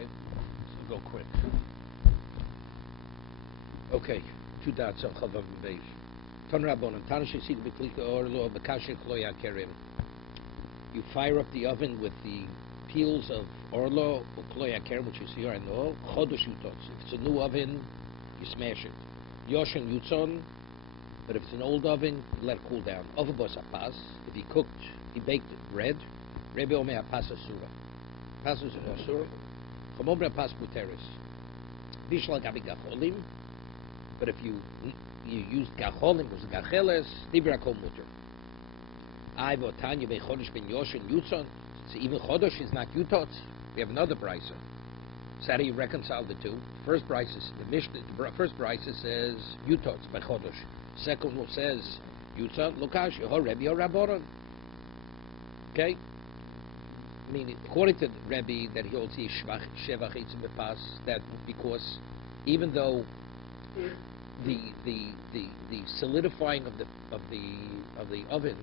Okay, so go quick. Okay, 2 dots on Chavav and Beis. Ton Rabbanon, Tanash Yisig B'Klika Orlo B'Kasher Kloya Kerim. You fire up the oven with the peels of Orlo or Kloya Kerim, which is here and all. Chodosh Yutos. If it's a new oven, you smash it. Yoshin Yutzon. But if it's an old oven, you let it cool down. Ovabos Apas. If he baked bread. Rebbe Omer Apas Asura. Apas Asura. Chamobre Apas Muteris. Bishla Gabi Gacholim. But if you used gacholim, it was gacheles, dibra kol muter. I votanya be chodesh ben yoshin yutzon. So even chodesh is not yutot. We have another brisa. So how do you reconcile the two? First brisa, the Mishnah. First brisa says yutot by chodesh. Second one says yutzon lokash yehor Rebbe or Rabbanon. Okay. I mean, according to Rebbe, that he holds shevach etzim bepas, that because even though the solidifying of the oven,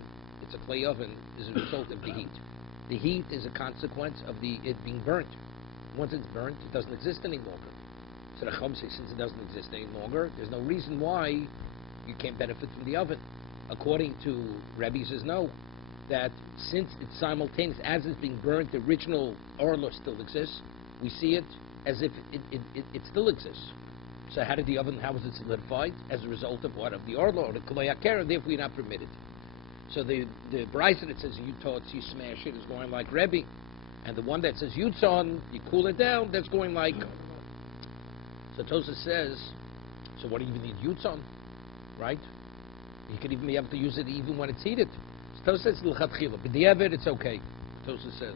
it's a clay oven, is a result of the heat. The heat is a consequence of it being burnt. Once it's burnt, it doesn't exist any longer. So the Chum says, since it doesn't exist any longer, there's no reason why you can't benefit from the oven. According to Rebbe, says no, that since it's simultaneous, as it's being burnt, the original orlo still exists. We see it as if it still exists. So how was it solidified? As a result of what? Of the orlo, or the kloyakera, therefore you're not permitted. So the brisa that says you smash it is going like Rebbe. And the one that says yutzon, you cool it down, that's going like... So Tosha says, so what do you even need yutzon? Right? You could even be able to use it even when it's heated. So Tosha says l'chatchila, but the Eved, it's okay. Tosha says.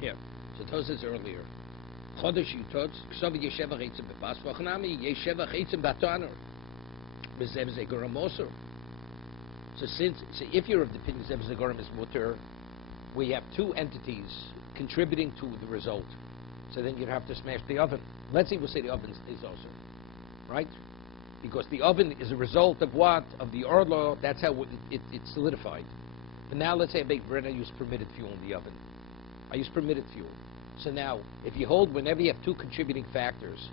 Here. So Tosha says earlier. Chodesh yutot, k'sov yeshevach eitzim b'pas v'achnami, yeshevach eitzim b'atoner. B'zev zegoram osur. So if you're of the opinion zev zegoram is mutter, we have two entities contributing to the result. So then you'd have to smash the oven. Let's say we'll say the oven is also. Right? Because the oven is a result of what? Of the orlo, that's how it's solidified. But now let's say I bake bread, I use permitted fuel in the oven. I use permitted fuel. So now, if you hold, whenever you have two contributing factors,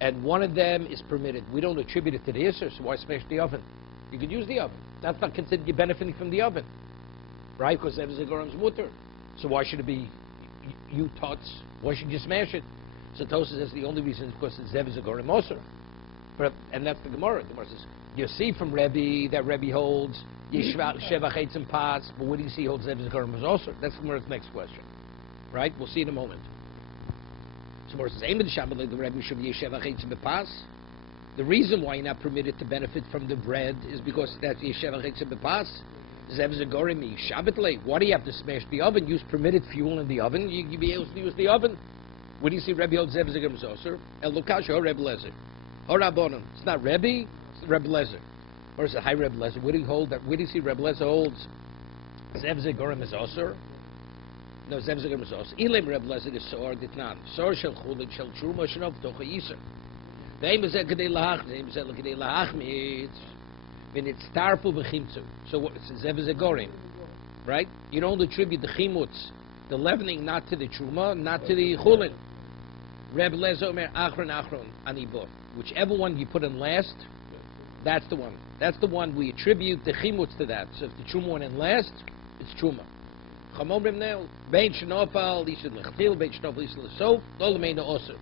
and one of them is permitted, we don't attribute it to the Isser, so why smash the oven? You could use the oven. That's not considered you benefiting from the oven. Right? Because Zev Zegoram's mutter. So why should it be you tots? Why should you smash it? So Tosha says the only reason is because it's Zev Zegoram Osir. And that's the Gemara. The Gemara says, you see from Rebbe that Rebbe holds Yeshvach Eitzim Pas, but what do you see holds Zev Zegoram Osir? That's the Gemara's next question. Right? We'll see in a moment. So Gemara says, the Rebbe should be Yeshvach Eitzim Pas. The reason why you're not permitted to benefit from the bread is because that's Yeshvach Eitzim Pas. Zev Zegorim Shabbatle. Why do you have to smash the oven? Use permitted fuel in the oven. You be able to use the oven. Where do you see Rebbe holds Zev Zegorim Osir? El Lukash or Rebbe Lezer? Horabonim. It's not Rebbe, it's Rebbe Lezer. Or is it High Rebbe Lezer? Where do you hold that? Where do you see Rebbe Lezer holds Zev Zegorim is Osir? No, Zev Zegorim is Osir. Ilim Rebbe Lezer is Sor Ditnan. Sor Shel Chulin Shel Truma Shenov Tocha Yisr. Ve'im Zeh Kedei Lahach. Ve'im Zeh Kedei Lahach Mitz. When it's Tarfu V'chimtzu. So what? It's Zev Zegorim. Right? You don't attribute the chimutz, the leavening, not to the Truma, not to the Chulin. Rebbe Lezer Omer Achron Anibor. Whichever one you put in last, that's the one. That's the one we attribute the chimutz to that. So if the truma went in last, it's truma. Chamomrim now, bein shenofal, yishad lechtil, bein shenofal, yishad lesof, lo lemeina osir.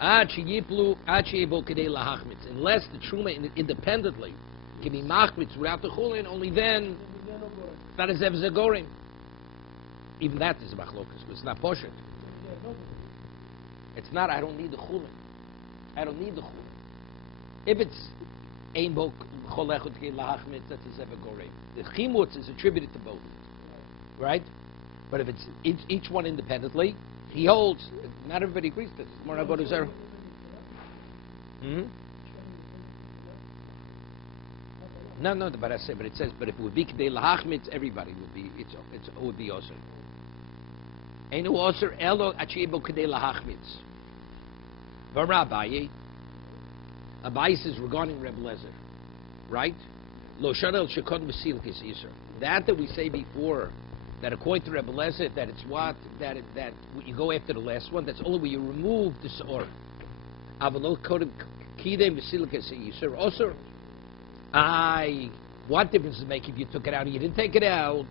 Ad sheyiplu, ad sheyevo kedei lahachmitz. Unless the truma independently can be machmitz without the chulin, only then, it's not a zev zegorim. Even that is a machlokas, but it's not poshet. It's not, I don't need the chulin. I don't need the chulin. If it's ein bo cholechut ke lahachmitz, that's a zev gorei. The chimutz is attributed to both, right? But if it's each one independently, he holds. Not everybody agrees to this. More about his error. No, but I say, but it says, but if it would be kedei lahachmitz, everybody would be. It would be osir. Einu osir elo achiyebo kedei lahachmitz. Abaye says regarding Rebbe Lezer, right? Lo shadal shekod mesilkis iser. That we say before, that according to Rebbe Lezer, that it's what that you go after the last one. That's only when you remove the seor. Avalo kodem kidei mesilkis iser osur. What difference does it make if you took it out or you didn't take it out?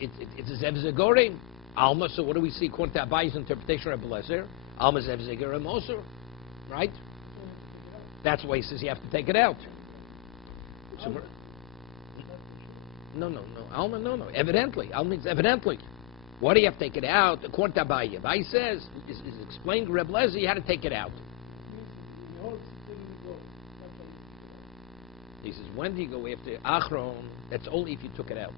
It's a zev zegorim. Alma. So what do we see according to Abayi's interpretation of Rebbe Lezer? Alma zev zegorim osur. Right? That's why he says you have to take it out. So no. Alma, no. Evidently. Alma means evidently. Why do you have to take it out? According to Abayi. Abayi says, is explained to Rebbe Lezer, you had to take it out. He says, when do you go after Achron? That's only if you took it out.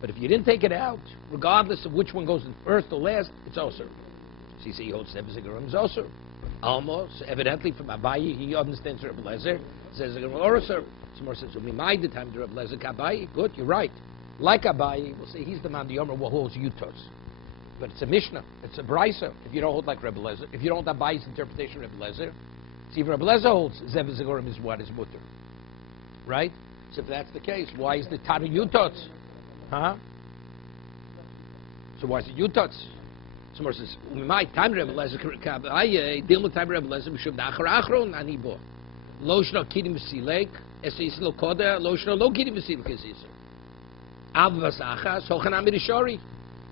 But if you didn't take it out, regardless of which one goes in first or last, it's also. So you see, he holds Zevizigarim is also. Almost, evidently from Abayi, he understands Rebbe Lezer. Says, Somewhere says, "Umimai the time to Rebbe Lezer Abayi." Good, you're right. Like Abayi, we'll say he's the man the Yomer who holds Yutos. But it's a Mishnah, it's a Brisa. If you don't hold like Rebbe Lezer, if you don't hold Abayi's interpretation of Rebbe Lezer, see if Rebbe Lezer holds Zevizigarim is what is mutter. Right? So if that's the case, why is the Tana Yutos? Huh? So why is it Yutos? Somewhere says, "My time Rebbe Lezer Abayi deal with time Rebbe Lezer Mishum Nachar Achron Anibo Lo Shno Kidim Silek Esis Lo Koda Lo Shno Lo Kidim Silek Esis Avvas Achas Hochanam Irishori."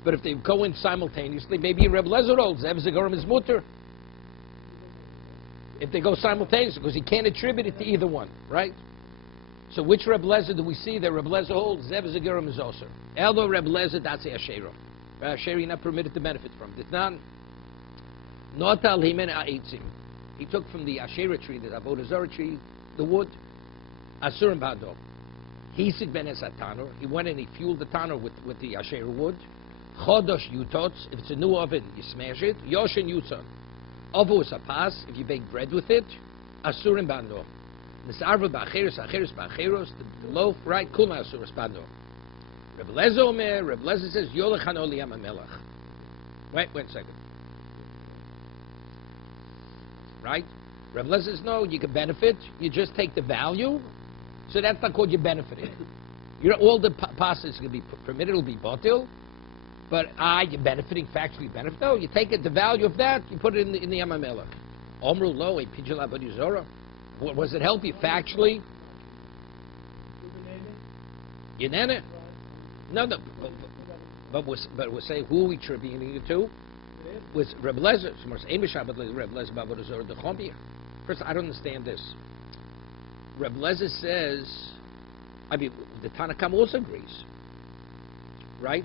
But if they go in simultaneously, maybe Rebbe Lezer holds Zev Zegorim is mutter. If they go simultaneously, because he can't attribute it to either one, right? So which Rebbe Lezer do we see that Rebbe Lezer holds Zev Zegorim is also? Eldo Rebbe Lezer, that's a Ashero. Asheri not permitted to benefit from it. None. Notal Himen Aitzim. He took from the Ashera tree, the Avodah Zarah tree, the wood. Asurim Bado. Hisig ben Esatanor. He went and he fueled the tanor with the Ashera wood. Chodosh Yutots. If it's a new oven, you smash it. Yoshin Yutzon. Ovo is a pas. If you bake bread with it. Asurim Bado. Nisarva Ba'acheros, Acheros Ba'acheros. The loaf, right? Kulma Asuras Bado. Rebbe Lezer says, Yolachan Oliyam HaMelech. Wait a second. Right? Rebbe Lezer says, no, you can benefit. You just take the value. So that's not called you benefiting. All the passes can be permitted, it'll be botil. But you're benefiting, factually benefit. No, you take it, the value of that, you put it in the Yam HaMelech. Omru lo, a pidgel abadi zora. What does it help you factually? Yenene. No, but we're saying who are we attributing it to? Was Rebbe Lezer. First, I don't understand this. Rebbe Lezer says, I mean, the Tanakam also agrees, right?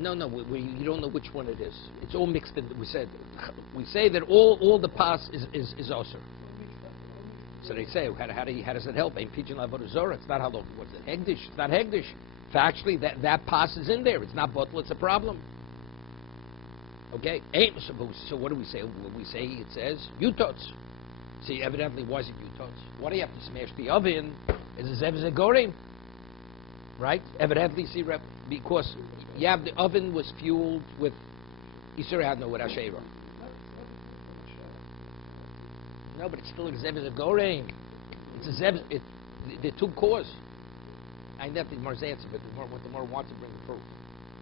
No, you don't know which one it is. It's all mixed in. We say that all the pas is osir. So they say, how does it help? It's not halal. What's it? Hegdish. It's not hegdish. Factually, that pas is in there. It's not bottle. It's a problem. Okay. So what do we say? We say it says yutots. See, evidently, why is it yutots? Why do you have to smash the oven? Is it zev zegorim? Right? Evidently, see, because the oven was fueled with Yisur Hadno with Asherah. No, but it's still a zev zegorim. It's a zev. The two cause. I never think more answer, but the more wants to bring the proof.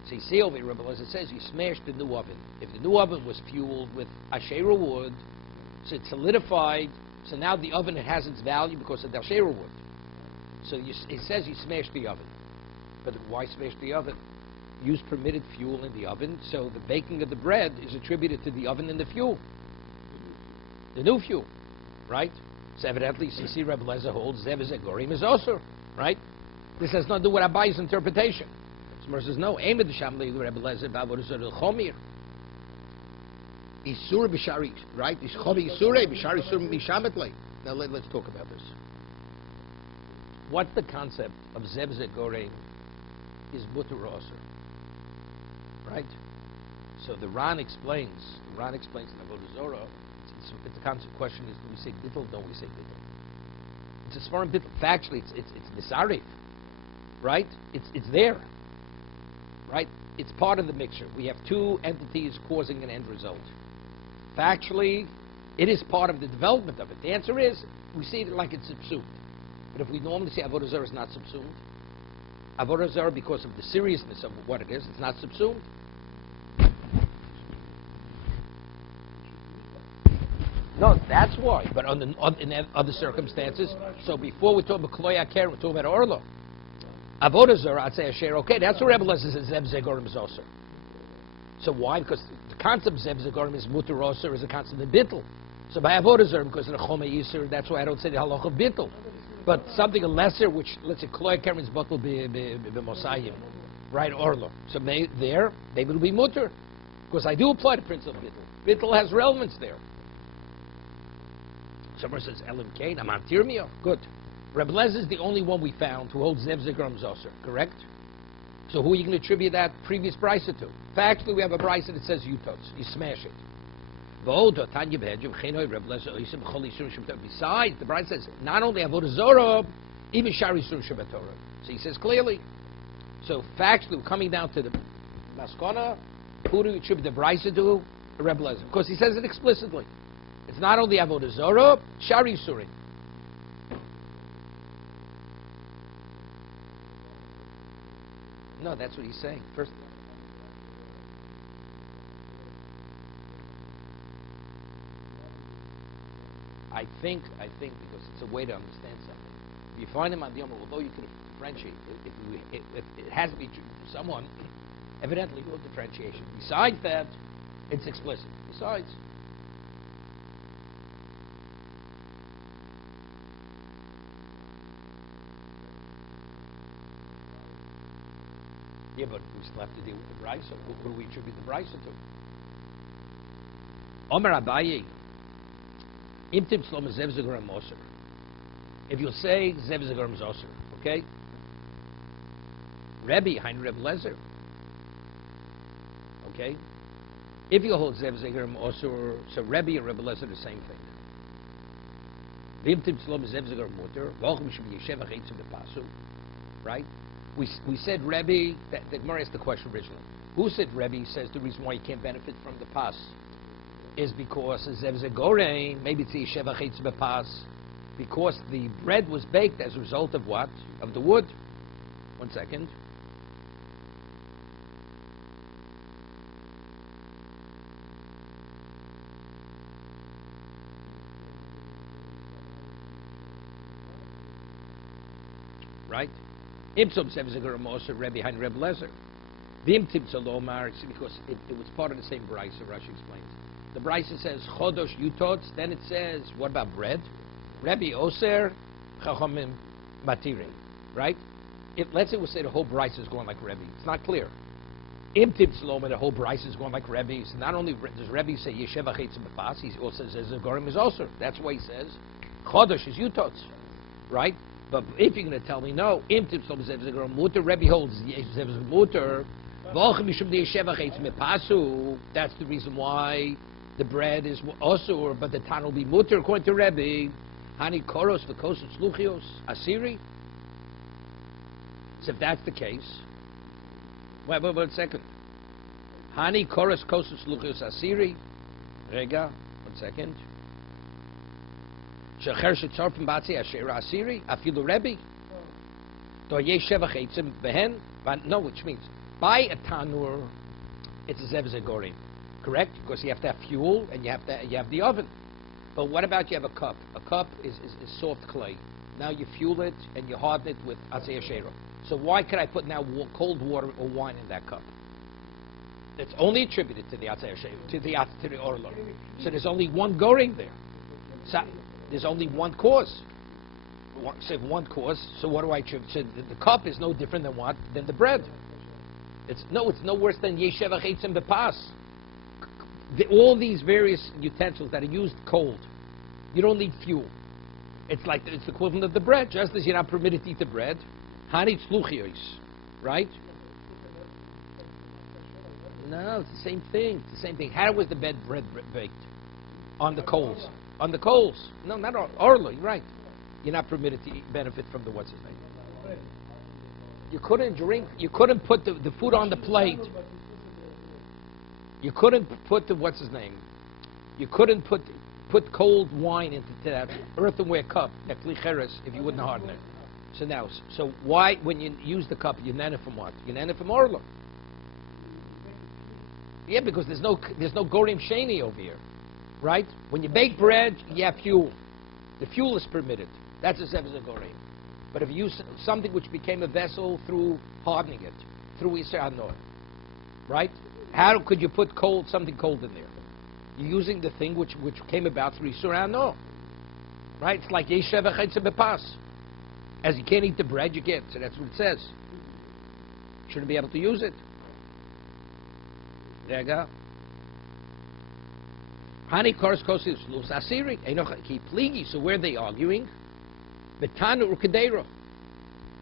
So you see over here, Rebbe Lezer says you smashed the new oven. If the new oven was fueled with Asherah wood, so it's solidified. So now the oven has its value because of the Asherah wood. So it says you smashed the oven. But why smash the oven? Use permitted fuel in the oven, so the baking of the bread is attributed to the oven and the fuel. The new fuel, right? So evidently, you see Rebbe Lezer holds Zev Zegorim is also, right? This has nothing to do with Abayi's interpretation. Somewhere says, no, Aim of the Shamli Rebbe Lezer, Bavodah Chomir. Isur B'shari, right? Ischomi Isure, B'shari Isur Mishametle. Now let's talk about this. What's the concept of Zev Zegorim is mutter osir, right? So the Ran explains in Avodah Zorah. It's a concept question: is do we say bittul? Don't we say bittul? It's a smart bittul. Factually, it's nisarif, right? It's there, right? It's part of the mixture. We have two entities causing an end result. Factually, It is part of the development of it. The answer is, we see it like it's subsumed. But if we normally say Avodah Zarah is not subsumed, Avodah Zarah, because of the seriousness of what it is, it's not subsumed. No, that's why. But in other circumstances, so before we talk about Kloya Ker, we're talking about Orlo. Avodah Zarah, I'd say Asher, okay, that's where Rebbe says Zev Zegorim is Osir. So why? Because the concept of Zev Zegorim is Mutter Osir, is a concept of Bittul. So by Avodah Zarah, because of the Choma Yisr, that's why I don't say the halach of Bittul. But something lesser, which, let's say, Kloya Ker is Bittul B'Mosayim, right, Orlo. So maybe it'll be Mutter. Because I do apply the principle of Bittul. Bittul has relevance there. Someone says, Elim Kain, I'm on Tirmiyah. Good. Rebbe Lezer is the only one we found who holds Zev Zegorim Zoser, correct? So who are you going to attribute that previous brisa to? Factually, we have a brisa that says Yutos. You smash it. Besides, the brisa says, not only Avodah Zarah, even Shari Sur Shabbat Torah. So he says clearly. So factually, we're coming down to the Maskana. Who do you attribute the brisa to? Rebbe Lezer. Because he says it explicitly. It's not only Avodah Zarah, Shari Surim. No, that's what he's saying. First, I think because it's a way to understand something. If you find him on the Yom, although you can differentiate, if it has to be true to someone, evidently no differentiation. Besides that, it's explicit. Besides. Yeah, but we still have to deal with the brisa. Who do we attribute the brisa to? Omer Abaye, Imtim Slom Zev Zegorim Osir. If you'll say Zev Zegorim Osir, okay? Rebbe, Hein Rebbe Lezer. Okay? If you hold Zev Zegorim Osir, so Rebbe and Rebbe Lezer the same thing. Imtim Slom Zev Zegorim Mutter, Volchem should be Yeshev Achetzim Bepasu, right? We said Rebbe, that Gemara asked the question originally. Who said Rebbe says the reason why you can't benefit from the pas is because Zev Zegorim, maybe it's Yeshev Achetzim Bepas, because the bread was baked as a result of what? Of the wood. 1 second. Right? Imtzom Zev Zegorim Osir Rebbe behind Rebbe Lezer. The Imtim Tzalomar, because it was part of the same brisa. Rashi explains. The brisa says Chodosh Yutots. Then it says, what about bread? Rebbe Oser Chachamim Matire. Right? Let's say we say the whole brisa is going like Rebbe. It's not clear. Imtim Tzalomar, the whole brisa is going like Rebbe. So not only does Rebbe say Yeshev Achetzim Befas, he also says Zegorim is Oser. That's why he says Chodosh is Yutots. Right? But if you're going to tell me, no, Imtim Tzalomar Zev Zegorim Mutter, Rebbe holds Zev Zegorim Mutter, that's the reason why the bread is Osur, but the tan will be Mutter, according to Rebbe. Hani Koros, the Kosos Sluchios, Asiri. So if that's the case, wait a second. Hani Koros, Kosos Sluchios, Asiri. Rega, 1 second. Shecher Shetzorfim Batzi Asher Asiri, Afilu Rebbe. Do Yeshev Achetzim Behen? No, which means by a tanur, it's a Zev Zegorim, correct? Because you have to have fuel and you have the oven. But what about you have a cup? A cup is soft clay. Now you fuel it and you harden it with Atzei Ashero. So why could I put now cold water or wine in that cup? It's only attributed to the Atzei Ashero, to the Orlo. So there's only one goring there. So there's only one cause. One cause. So what do I attribute? So the cup is no different than what? Than the bread. It's no worse than Yeshev Achetzim Bepas. All these various utensils that are used cold, you don't need fuel. It's like it's the equivalent of the bread, just as you're not permitted to eat the bread. Hanit Sluchios, right? No, it's the same thing. It's the same thing. How was the bread baked? On the coals. On the coals. No, not orally, right? You're not permitted to benefit from the what's his name. You couldn't put the food on the plate. You couldn't put the, what's his name? You couldn't put put cold wine into that earthenware cup, that klicheres, if you wouldn't harden it. So now, so why, when you use the cup, you nan it from what? You nan it from orla. Yeah, because there's no gorim sheni over here, right? When you bake bread, you have fuel. The fuel is permitted. That's a zevz gorim. But if you use something which became a vessel through hardening it, through Isser Hanor, right? How could you put something cold in there? You're using the thing which came about through Isser Hanor, right? It's like Yeshev Echaytze Bepas. As you can't eat the bread, you can't. So that's what it says. You shouldn't be able to use it. There you go. Hani Kors Kosis Lus Asiri. Keep pligi. So where are they arguing? Betanu or Kedera.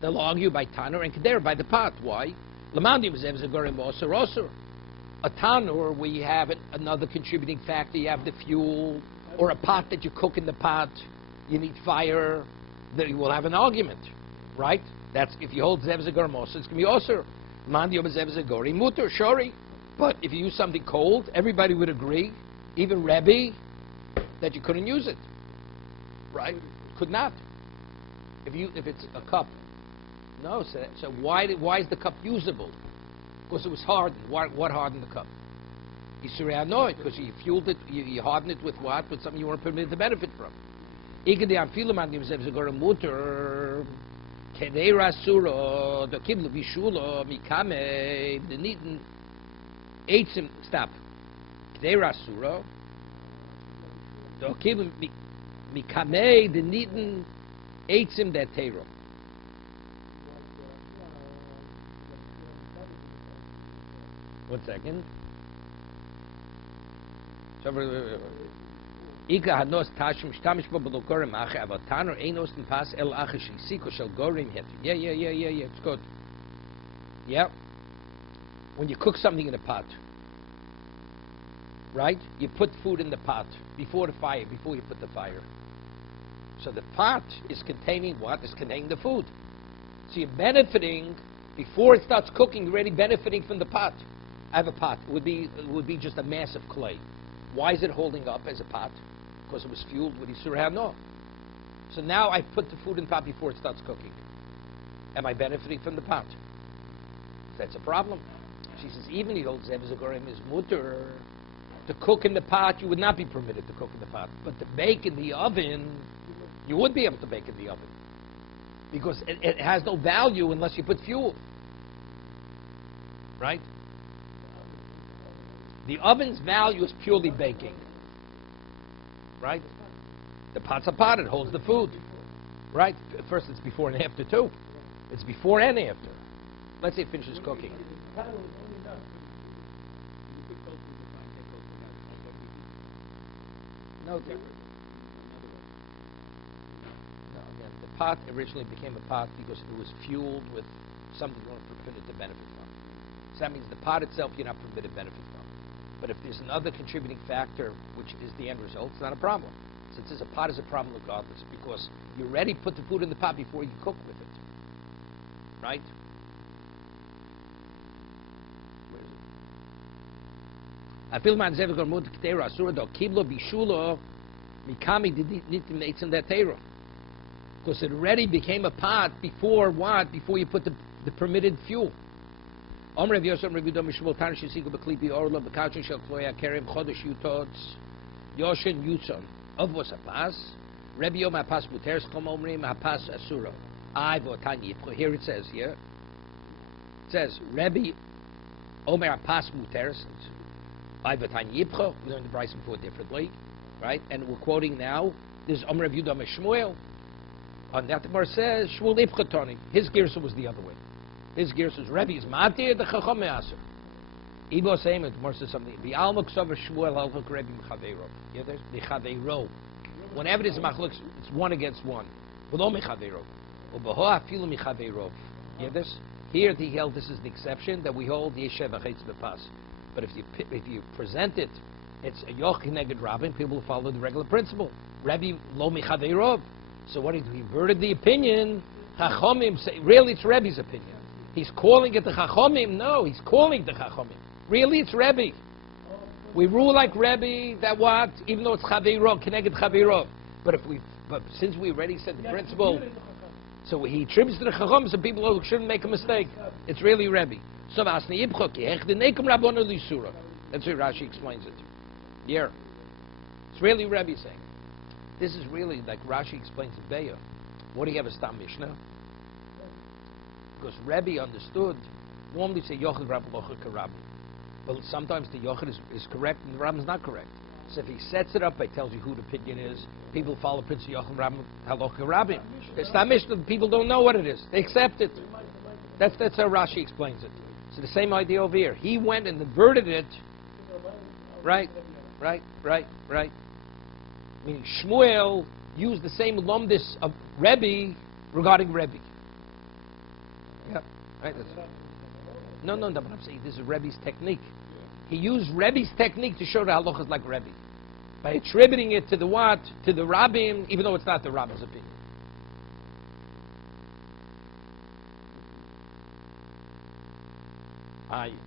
They'll argue by Tanur and Kedera, by the pot. Why? Lamandi was Evzagorim Osir Osir. A Tanur where you have another contributing factor, you have the fuel, or a pot that you cook in the pot, you need fire, then you will have an argument. Right? That's if you hold Zevzagorim Osir, it's going to be Osir. Lamandi was Evzagorim Mutter, Shori. But if you use something cold, everybody would agree, even Rebbe, that you couldn't use it. Right? Could not. If it's a cup. No, so why is the cup usable? Because it was hardened. What hardened the cup? Yisrei annoyed because you fueled it, you hardened it with what? With something you weren't permitted to benefit from. Stop. Kedei rasura. The kibum mikamei the nitten eitzim that teiro. One second. Ika hanos tashim shtamish bo belokorim ache avatanor einos and pas el ache shisiko shel gorim het. Yeah. It's good. Yeah. When you cook something in a pot, right? You put food in the pot before the fire, before you put the fire. So the pot is containing what? Is containing the food. So you're benefiting before it starts cooking. You're already benefiting from the pot. I have a pot. It would be just a mass of clay. Why is it holding up as a pot? Because it was fueled with Yisur HaNor. So now I put the food in the pot before it starts cooking. Am I benefiting from the pot? That's a problem. She says, even the old Zev Zagorim is mutter. To cook in the pot, you would not be permitted to cook in the pot. But to bake in the oven, you would be able to bake in the oven. Because it has no value unless you put fuel. Right? The oven's value is purely baking. Right? The pot's a pot, it holds the food. Right? First, it's before and after, too. It's before and after. Let's say it finishes cooking. No different. No, again, the pot originally became a pot because it was fueled with something you weren't permitted to benefit from. So that means the pot itself you're not permitted to benefit from. But if there's another contributing factor, which is the end result, it's not a problem. Since there's a pot is a problem regardless, because you already put the food in the pot before you cook with it. Right? Because it already became a pot before what? Before you put the permitted fuel. Here it says, here. It says, Rebbe Omer Apas Muteres. We learned the Bryce before differently, right? And we're quoting now. This is Omer Yehuda Meshmuel. On that, the Gemara says Shmuel Ipchatoni. His girsa was the other way. His girsa was Rebbe is Matir the Chacham Me'aser. Ibo saying it. Gemara says something. The Alma Ksav Shmuel Halchok Rebbe Mechaveiro. Yeah, there's the Chaveiro. Whenever there's machlok, it's one against one. V'lo Mechaveiro. U'beho afilu Mechaveiro. Yeah, this here he held this is the exception that we hold Yeshev Achetz Bepas. But if you present it, it's a yoch neged Rabin, people will follow the regular principle. Rabbi lo michaveirov. So what he inverted the opinion. Chachomim say, really it's Rebbe's opinion. He's calling it the Chachomim. No, he's calling the Chachomim. Really it's Rebbe. We rule like Rebbe that what? Even though it's Chaviro, Keneged Chaviro. But since we already said the principle, so he attributes to the Chacham, so people shouldn't make a mistake. It's really Rebbe. So that's what Rashi explains it. Yeah. It's really Rebbe saying. This is really like Rashi explains in Beya. What do you have a Stam Mishnah? Because Rebbe understood, normally say Yochid Rab Lochid Karabbi. But sometimes the Yochid is correct and the Rab is not correct. So if he sets it up by tells you who the opinion is, people follow Prince Yochid Rab Haloch Karabbi. The Stam Mishnah, people don't know what it is. They accept it. That's how Rashi explains it. So the same idea over here. He went and inverted it. Right. Meaning Shmuel used the same lumdis of Rebbe regarding Rebbe. Yeah, right. No, but I'm saying this is Rebbe's technique. He used Rebbe's technique to show the halachas like Rebbe by attributing it to the what? To the Rabbim, even though it's not the Rabbim's opinion. It's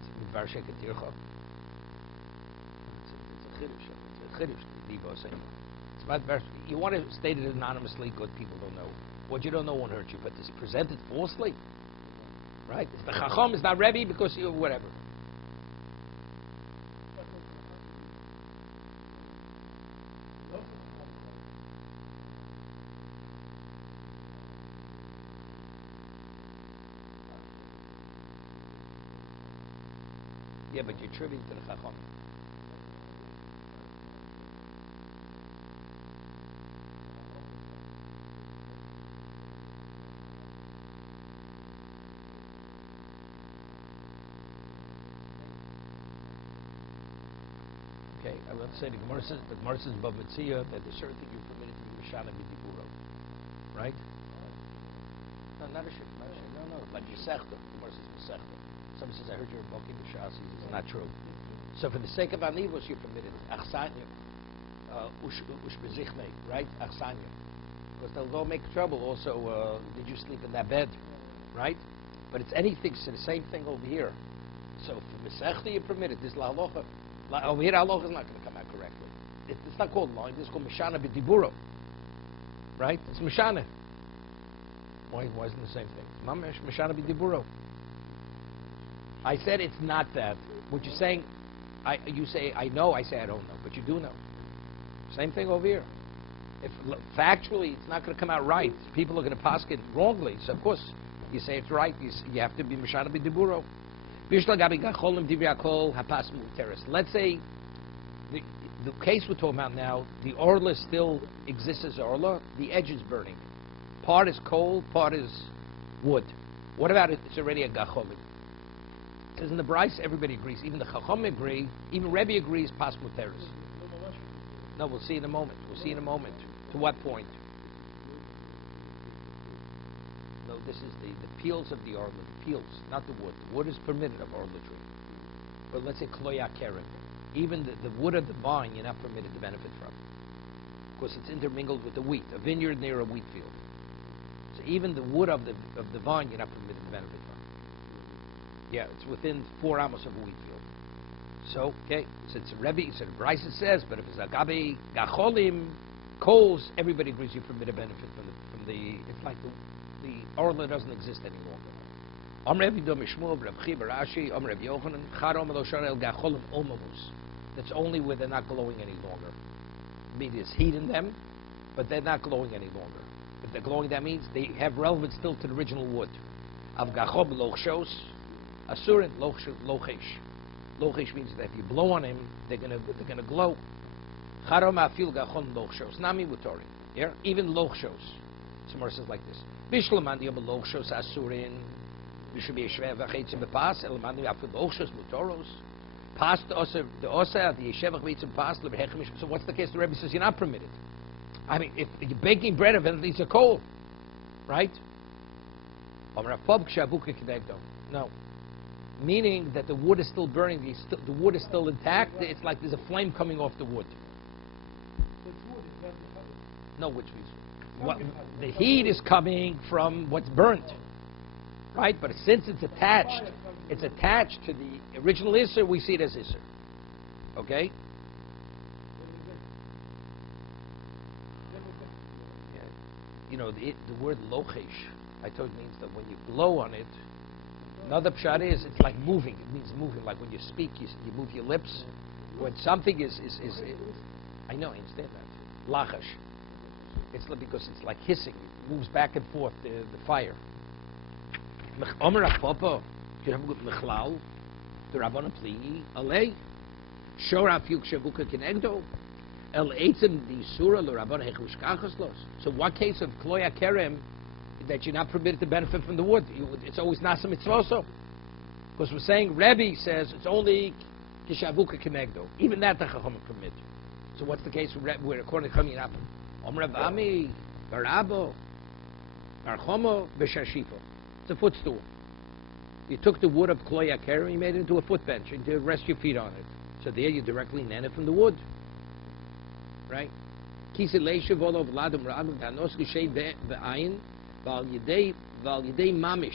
a chiddush. You want to state it anonymously, good people don't know. What you don't know won't hurt you, but to present it falsely, right? It's the Chacham, it's not Rebbe because you whatever. Yeah, but you're attributing to the Chacham. Okay, I will say the Gemara says Bava Metzia that there's certain things you're permitted to be Mishana B'Diburo. Right? No, not a shit. No. Like Yisechta. The Gemara says Yisechta. Somebody says, I heard you're invoking the Shas. It's not true. So for the sake of Anivos, you're permitted. Achsanya. Ushbezichne. Right? Achsanya. Because they'll go make trouble. Also, did you sleep in that bed? Right? But it's anything, so the same thing over here. So for Mesechta, you're permitted. This La Halacha. Over here, halacha is not going to come out correctly. It's not called lying. It's called mishana b'diburo. Right? It's mishana. Why isn't it the same thing? Mamash mishana b'diburo. I said it's not that. What you're saying, you say I know. I say I don't know, but you do know. Same thing over here. If factually it's not going to come out right, people are going to pass it wrongly. So of course you say it's right. You have to be mishana b'diburo. Let's say the case we're talking about now, the orla still exists as orla, the edge is burning. Part is coal, part is wood. What about it? It's already a gacholim. Because in the Bryce, everybody agrees. Even the Chacham agree, even Rebbe agrees, pas muteris. No, we'll see in a moment. To what point? No, this is the peels of the orla, the peels, not the wood. The wood is permitted of orla tree. But let's say kloya keren. Even the wood of the vine, you're not permitted to benefit from. Because it's intermingled with the wheat. A vineyard near a wheat field. So even the wood of the vine, you're not permitted to benefit from. Yeah, it's within 4 amos of a wheat field. So, okay, so it's a Rebbe, so the Bryce says, but if it's agabe, gacholim, coals, everybody agrees you're permitted to benefit from the it's like the orla doesn't exist any longer. That's only where they're not glowing any longer. I mean, there's heat in them, but they're not glowing any longer. If they're glowing, that means they have relevance still to the original wood. Avgachob lochshos, asurin lochesh. Lochesh means that if you blow on him, they're gonna glow. Charom afil gachon lochshos. Nami mutori. Yeah, even lochshos. Somewhere says like this. Bishlamandi yom lochshos asurin. You should be a shveh v'chetzim bepas. Elamandi afil lochshos mutoros. Pas the osa the yeshevach v'chetzim pas lebehechemish. So what's the case? The Rebbe says you're not permitted. I mean, if you're baking bread, evidently it's a coal, right? No. Meaning that the wood is still burning, the wood is still intact, it's like there's a flame coming off the wood. No, which means the heat is coming from what's burnt, right? But since it's attached to the original Isser, we see it as Isser. Okay? Yeah. You know, the word lochesh, I told you, means that when you blow on it, another pshat is, it's like moving. It means moving. Like when you speak, you move your lips. When something is I know, I understand that. Lachash. It's because it's like hissing. It moves back and forth, the fire. Omer Apopo, you have a good Mechlal, the Rabbana Pligi, Alei, Shor Afyuk Shavuka Kenegdo, El Eitzim the Surah, the Rabbana Hechush Kachaslos. So, what case of Kloya Kerem that you're not permitted to benefit from the wood? It's always Nasa Mitzvoso. Because we're saying, Rebbe says it's only Kishavuka Kenegdo. Even that the Chacham permit. So, what's the case where according to Chamin Apple? Omer Avami, Barabo, Barchomo, Beshashifo. It's a footstool. You took the wood of Kloya Kerem, you made it into a footbench, and you rest your feet on it. So there you directly nan it from the wood. Right? Kisi leisha volo vladum ragum danos geshay ve'ayin val yedei mamish.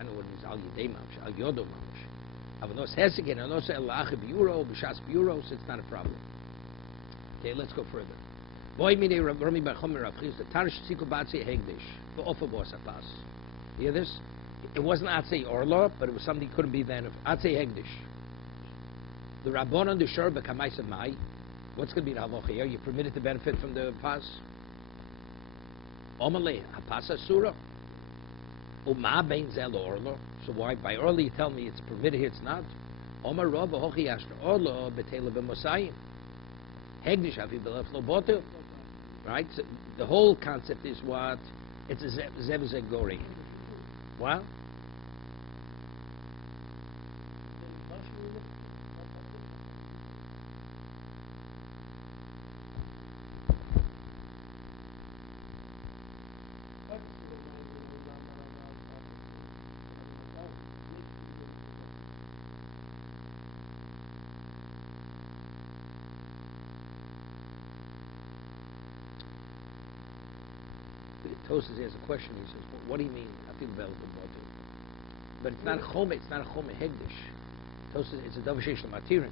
I know what it means, al yedei mamish, al yodo mamish. Avanos hesikin, anos elache biuro, b'shas biuro, so it's not a problem. Okay, let's go further. Boy mine Rami Barchomer Rafchiz, the Tarish Tziko Batzi Hegdish, the Ofabos Atas. You hear this? It wasn't Atzei Orla, but it was something that couldn't be then of Atzei Hegdish. The Rabbanon the Shor B'Kamais Mai. What's going to be the halacha here? You're permitted to benefit from the pas. Omale Hapasa Surah. Uma Bein Zel Orla. So why by Orla you tell me it's permitted here? It's not. Omar Rabba Hochi Ashra Orla B'Tela B'Mosayim. Hegdish Afi B'Lef Lo Botel. Right? So the whole concept is what? It's a Zev Gori. What? Tosas has a question. He says, well, "What do you mean? I feel better than Botel." But it's not a chome. It's not a chome hegdish. Tosas, it's a davashesh lamatirin.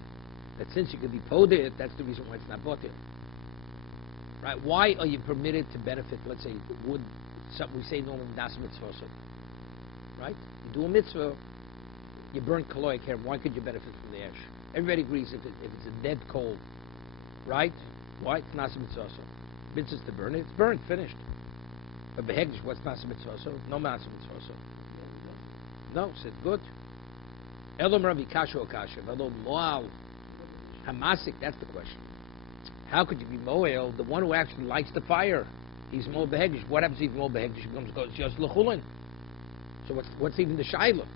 That since you could be poded, that's the reason why it's not Botel. Right? Why are you permitted to benefit? Let's say wood. Something we say normally das mitzvah. Right? You do a mitzvah, you burn kaloi care. Why could you benefit from the ash? Everybody agrees if it's a dead coal, right? Why? It's nas mitzvah. Mitzvahs to burn it. It's burned, finished. But behegdish, what's nasa mitzvah? No nasa mitzvah. No, said good. Elom Rabbi Kasha Okasha. Elom Moal Hamasik. That's the question. How could you be Moel, the one who actually lights the fire? He's Mo behegdish. What happens if Mo behegdish becomes just lechulin? So what's even the shaila?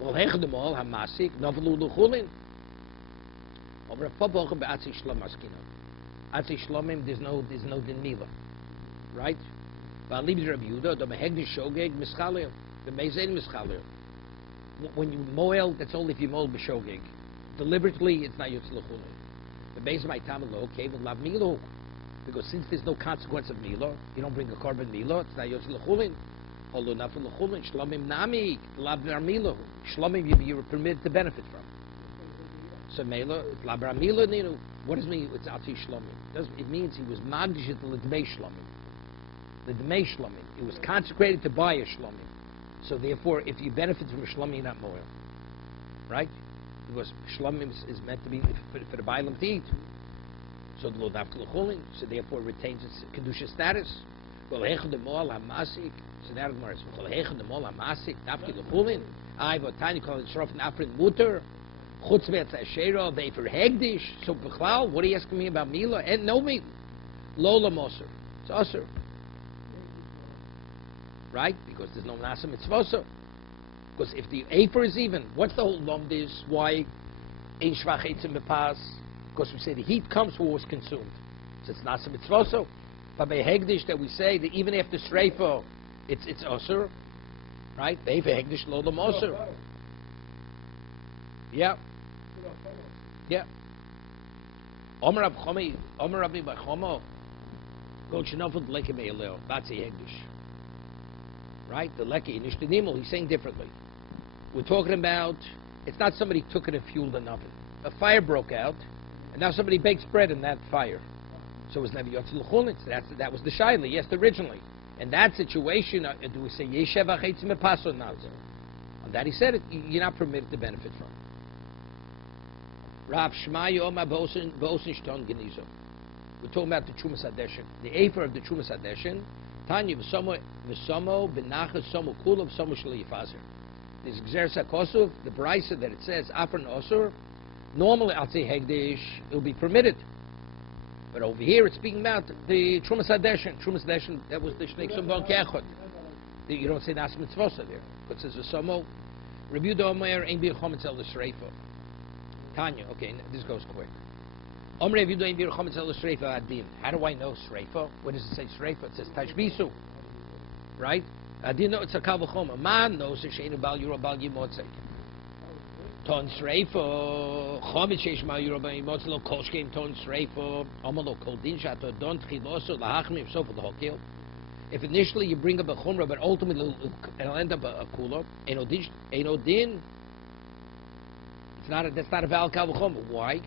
Well, hechad Moal Hamasik Novalu lechulin. Over a pabochem be'atzi shlom askino. Atzi shlomim. There's no dinila. Right? When you moel, that's only if you moel b'shogeg. Deliberately, it's not yotzlechulin. The base of my tamalo cave and lav milo, because since there's no consequence of milo, you don't bring a korban milo. It's not yotzlechulin. Although not for lechulin, shlomim nami lav nar milo. Shlomim you were permitted to benefit from. So melo, it's lav nar milo. What does it mean? It's ati shlomim. It means he was magdish to the dmei shlomim. The Dmei Shlomim. It was consecrated to buy a Shlomim. So therefore, if you benefit from a Shlomim, you're not moel. Right? Because Shlomim is meant to be for the Bailam to eat. So the Lodaf L'chulin, so therefore it retains its Kedusha status. Well, Hechad the Moal HaMasik, so that Gemara says, Well, Hechad the Moal HaMasik, Dafki L'chulin, I have a tiny call it Shrof Nafrin Mutter, Chutz Ve'etz Ashera, Be'fer Hegdish, so B'chlal, what are you asking me about Mila? And no Mila. Lola Moser. It's Osir. Right? Because there's no nasa mitzvah. Because if the afer is even, what's the whole lumdish? Why ein shvach eitzim bepas? Because we say the heat comes for what's consumed. So it's nasa mitzvah. But by hegdish that we say that even after streifa, it's osir. Right? The afer hegdish lo lam osir. Yeah. Yeah. Omer Rabbi Bachoma, Gold Shenofel Leke Me'eleo, Batzi hegdish. Right? The Leki, Nishtadimel, he's saying differently. We're talking about It's not somebody took it and fueled an oven. A fire broke out, and now somebody bakes bread in that fire. So it was never yotzil chulin. That was the shaila, yes, originally. In that situation, do we say yeshev achetzim epas or not? On that he said it, you're not permitted to benefit from it. Rav Shmai Yoma Bosen Shton Genizo. We're talking about the Trumas Hadeshin. The Afer of the Trumas Hadeshin. Tanya v'somo b'nachas somo kulav somo shli yifazer. This Gzeres HaKosov, the Brisa that it says Afron Osur. Normally, I'll say Hegdish, it will be permitted. But over here, it's speaking about the Trumas Hadeshin. Trumas Hadeshin, that was the Shnei Sumbon Kechot. You don't say Nas Mitzvosa there. But it says v'somo. Rabbi Yehuda Omer Ein Bir Chometz El L'Shreifo. Tanya, okay, this goes quick. How do I know Shreifa? What does it say Shreifa? It says Tashbisu. Right? I didn't know it's a Kavachoma. Man knows it's Sheinu Bal Yuro Bal Yimotzek. Ton Shreifa. Chomit Sheish Mal Yuro Bal Yimotzek. Lo Kolshkeim Ton Shreifa. Omalo Kol Din Shato Don Tchiloso Lahachmim. So for the whole kill. If initially you bring up a Chumrah, but ultimately it'll end up a Kula. Eino Din. That's not a valid kal v'chomer. Why?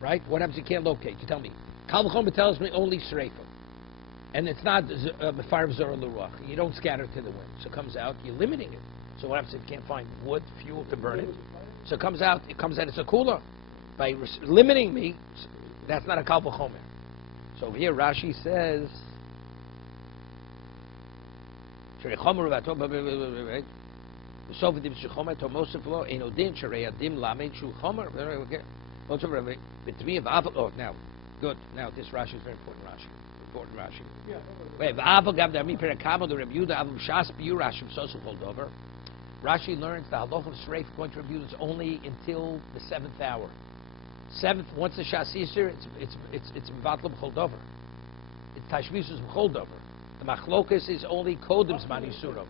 Right? What happens if you can't locate? You tell me. Kal v'chomer tells me only shreifa. And it's not fire zora l'ruach. You don't scatter it to the wind. So it comes out, you're limiting it. So what happens if you can't find wood, fuel to burn it? So it comes out, it's a cooler. By limiting me, that's not a kal v'chomer. So over here Rashi says, so for the Shulchan to most of law, Ein Odin Shareyadim Lamed Shulchan. Oh, now, good. Now this Rashi is very important. Rashi. Wait, V'Aval Gav Dami Perakamo the Rabbi Yehuda Avu Shas Biur Rashi Sosu Hold Over. Rashi learns the halacha of Shreif going to Rabbi Yehuda is only until the 7th hour. Once the Shas Yisr, it's Mvatlam Hold Over. It's Tashvis is Hold Over. The Machlokas is only Kodem Zman Yisurim.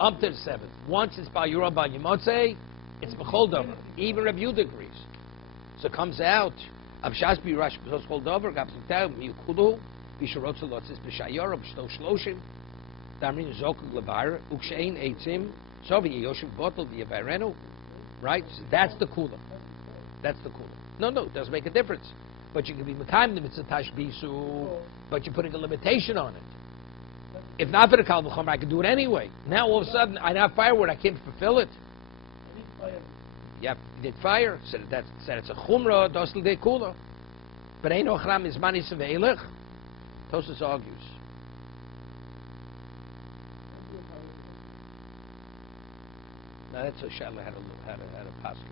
Up to the 7th. Once it's Bal Yura Bal Yimotzei, it's B'chol Dover. Even Rabbi Yehuda agrees. So it comes out, Avshas B'Yurash B'chol Dover, Gapsitau, Miyukulu, B'Sharotza Lotzis B'Shayora, B'Shto Shloshim, Damrin Zokug Lebar, Ukshein Eitzim, Sovi Yoshim Botel, V'Yavarenu. Right? So that's the Kula. No, it doesn't make a difference. But you can be Mekayim the Mitzvah Tashbisu, but you're putting a limitation on it. If not for the Kal V'chomer, I can do it anyway. Now all of a sudden, I have firewood, I can't fulfill it. Yeah, you did fire. Said it's a chumrah, dosel de kula. But ain't no chram is mani seveilech. Tosas argues. Now that's a shallah had a pasuk.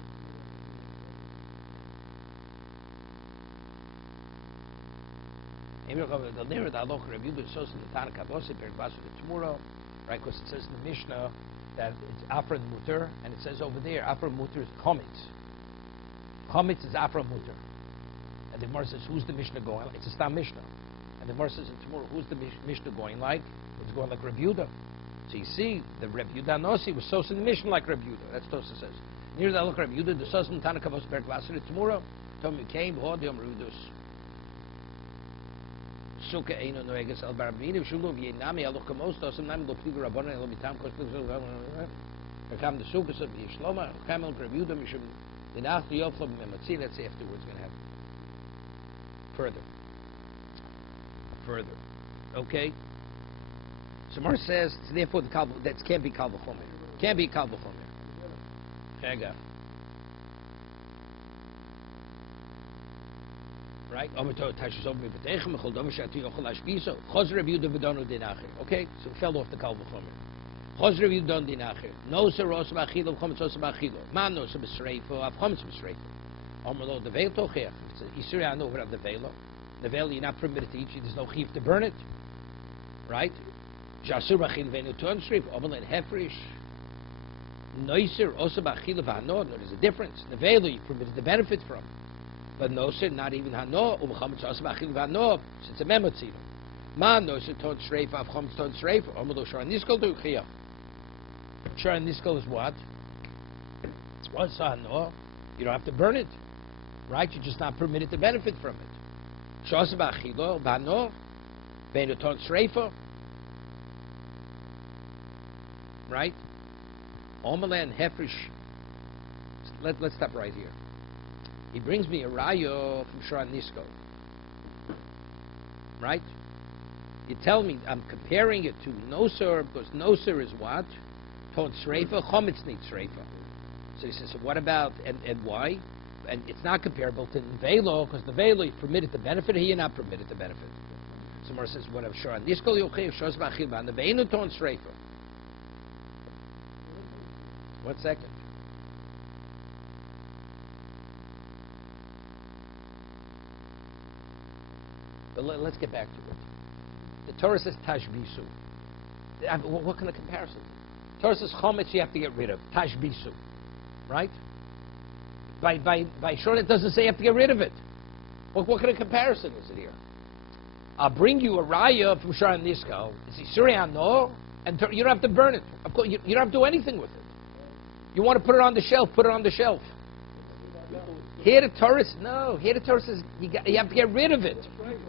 Right, because it says in the Mishnah that it's Afra Mutter, and it says over there, Afra Mutter is Chometz. Chometz is Afra Mutter. And the Gemara says, who's the Mishnah going like? It's a Stam Mishnah. And the Gemara says in tomorrow, who's the Mishnah going like? It's going like Rabbi Yehuda. So you see, the Rabbi Yehuda Nossi was so in the Mishnah like Rabbi Yehuda. That's what Tosa says. Near that look Rabbi Yehuda, the Sosam Tanakavos Berg Vasser tomorrow. Tom you came, Hodium Rudus. Suka Eino Noegas Al Barabini, Shulu Vietnami, Alokamos, Dosam Nam, Lopiga Rabona, and Lobitam Kostas, come the Sukas of the Shloma, Kamel Grabuda, Mishum, the Nach, the Yoflam, let's see afterwards going to happen. Further. Okay? So Mar says, so therefore, that can't be Kal V'chomer. Can't be Kal V'chomer. Hega. Right? Okay, so it fell off the Kal V'chomer. Chos Rabbi Yehuda Dinacher. No sir Rosh Bachilo, Chometz Rosh Bachilo. Man no sir B'Sreifo, Av Chometz B'Sreifo. Omelo the veil tochech. It's Yisrael I know without the veil. The veil you're not permitted to eat. There's no chiv to burn it. Right? Jasur Bachilo Venu Ton Sreif. Omelo and Hefresh. Noiser also Bachilo V'Hano. There's a difference. The veil you're permitted to benefit from. But no sir, not even Hano. Chometz Rosh Bachilo V'Hano. It's a memotzino. Man no sir Ton Sreif. Av Chometz Ton Sreif. Omelo Shar Niskol Duchiyah. Shar Niskol is what? What's Hano? You don't have to burn it. Right? You're just not permitted to benefit from it. Shos ba'achilo, ba'no, be'noton sreifa. Right? Omelan Hefresh. Let's stop right here. He brings me a raya from Shara Nisko. Right? You tell me I'm comparing it to Noser because Noser is what? Ton Sreifa, Chometz needs Sreifa. So he says, so what about, and why? And it's not comparable to Velo because the Velo you permitted the benefit, he not permitted the benefit. So Mar says, what I'm sure on Nisko Yochei, Shos Bachil, and the Veinu Ton Sreifa. 1 second. But let's get back to it. The Torah says Tashbisu. What kind of comparison? Torah says Chometz you have to get rid of. Tashbisu. Right? By short it doesn't say you have to get rid of it. What kind of comparison is it here? I'll bring you a raya from Shara Nisko. It's Isuri no, and you don't have to burn it. Of course, you don't have to do anything with it. You want to put it on the shelf, put it on the shelf. Here the Torah says you have to get rid of it.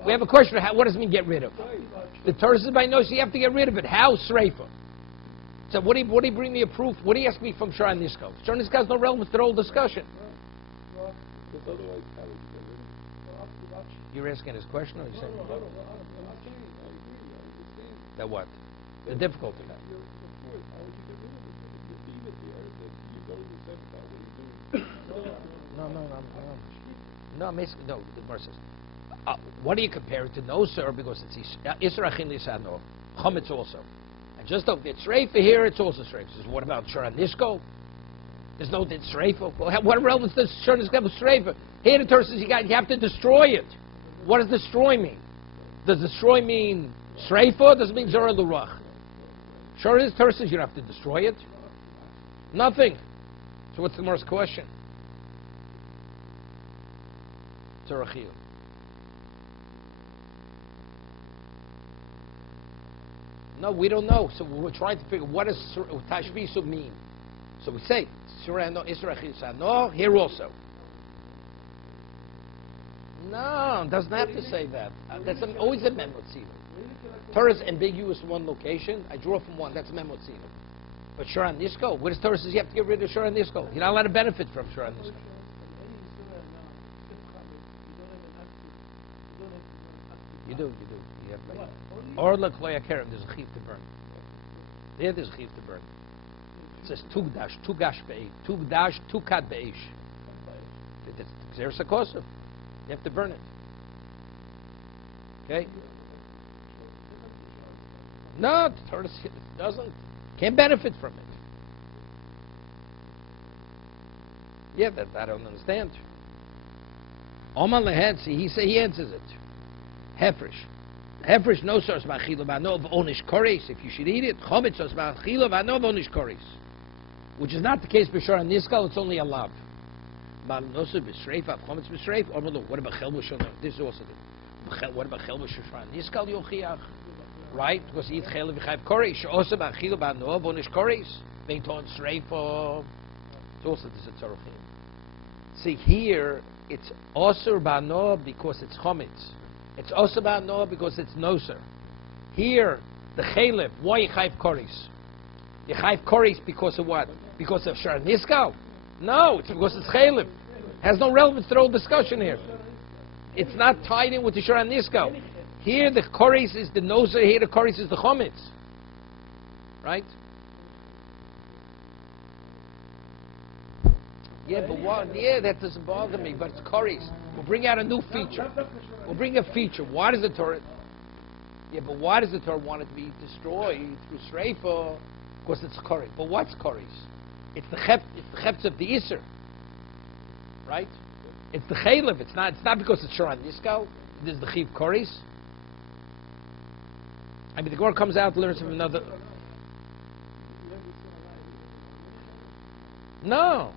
We have a question, what does it mean get rid of? The Torah says by no, so you have to get rid of it. How? Sreifa. So what do you bring me a proof? What do you ask me from Shara Nisko? Shara Nisko has no relevance to the whole discussion. You're asking his question or are you saying? That what? The difficulty. No, the verse says, what do you compare it to? No, sir, because it's Isra Chin Lisano, Chometz also. And just though it's Sreifa here, it's also Sreifa. Says, what about Shara Nisko? There's no Sreifa. Well, what relevance does Shara Nisko have with Sreifa? Here the Torah says you have to destroy it. What does destroy mean? Does destroy mean Sreifa or does it mean Zora L'Rach? Shara Torah says you don't have to destroy it. Nothing. So what's the most question? Tzarachil. No, we don't know. So we're trying to figure what does Tashbisu mean. So we say no, here also. No, it doesn't have to say that. That's always a memotzina. Torah is ambiguous in one location. I draw from one. That's a memotzina. But Shara Nisko, what does Torah says you have to get rid of Shara Nisko? You're not allowed to benefit from Shara Nisko. You do. You have to. Or L'Kloya Kerem, there's a chiv to burn. There's a chiv to burn. It says Tugdash, Tukad Be'esh. There's a kosov. You have to burn it. Okay? No, the Torah doesn't. Can't benefit from it. Yeah, that I don't understand. Oman lehed, see, he answers it. Hefresh no source ma'achilo v'ano v'onish koris. If you should eat it, chometz source ma'achilo v'ano v'onish koris. Which is not the case b'shor and niskal, it's only a lav. What about Chelbush? This is also the. What about Chelbush? Niskal yochiach, right? Because he eats chelev v'chayv korish. Also about chilo ba'no bonish korish. Beiton sreifa. It's also this is tzarochin. See here, it's osur ba'no because it's chometz. It's osur ba'no because it's noser. Here, the chelev. Why chayv korish? You chayv korish because of what? Because of shar niskal. No, it's because it's chaylev. Has no relevance to the whole discussion here. It's not tied in with the Shara Nisko. Here the koris is the noser, here the koris is the chometz. Right? Yeah, but what? Yeah, that doesn't bother me, but it's koris. We'll bring out a new feature. We'll bring a feature. Why does the Torah... Yeah, but why does the Torah want it to be destroyed through Sreifa? Because it's koris. But what's koris? It's the chepz of the Isser, right? It's the chaylev. It's not because it's Shara Niskal. This is the chiv koris. I mean, the Gemara comes out and learns from another. No,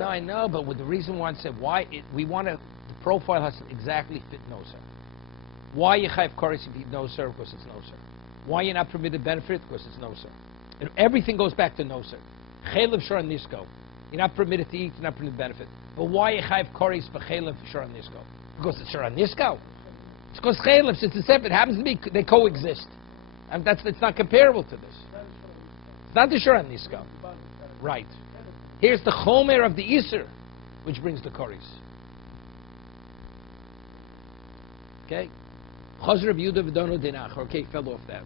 I know, but with the reason why I said why we want to, the profile has to exactly fit noser. Why you chayv koris if you noser? Because it's noser. Why you're not permitted benefit? Because it's noser. And everything goes back to noser. Chaylev Shara Nisko. You're not permitted to eat, you're not permitted to benefit. But why you chayv koris for Chaylev Shara Nisko? Because it's Shara Nisko. It's because Chaylev, since it's separate, it happens to be, they coexist. And it's not comparable to this. not the Shara Niska. Right. Here's the Chomer of the Iser, which brings the Koris. Okay? Chazar of Yudah v'dono dinach. Okay, fell off that.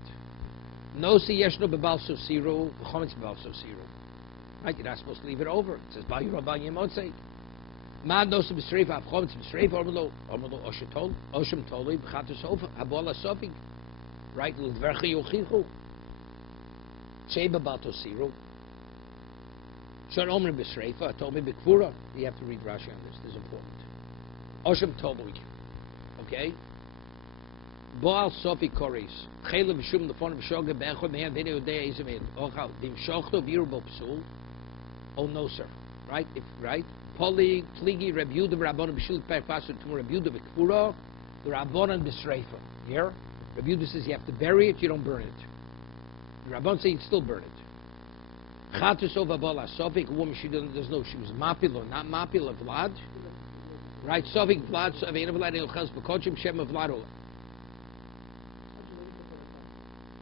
No si yeshno bebal sosiru, v'chometz bebal sosiru. Right, you're not supposed to leave it over. It says, Ba Yerobah Yemotzei. Ma no si b'sreif, av chometz b'sreif, ormelo oshem toloi, b'chatus sofa, habola sofig. Right, l'dvercha yochichu. Shei bebal tosiru. Shon omrim b'sreifa, tomi b'kfura. You have to read Rashi on this. This is important. Oshem toloi. Okay? Boal Sofi Koris. Chayla v'shum l'fon v'shoga b'echod me'en v'nei odei ezemid. Ochal. V'imshochto v'yirubo p'sul. Oh, no, sir. Right? Right? Poli, Pligi, Reb Yehuda, Rabbanon b'shul per pasu to Reb Yehuda v'kfura. The Rabbanon b'sreifa. Here? Reb Yehuda says you have to bury it, you don't burn it. The Rabbanon say you still burn it. Chatus over Bola Sofik, a woman, she was mapil or not mapil of vlad. Right? Sofik vlad, Sofik vlad, ilchaz b'kochim, shem of vlad.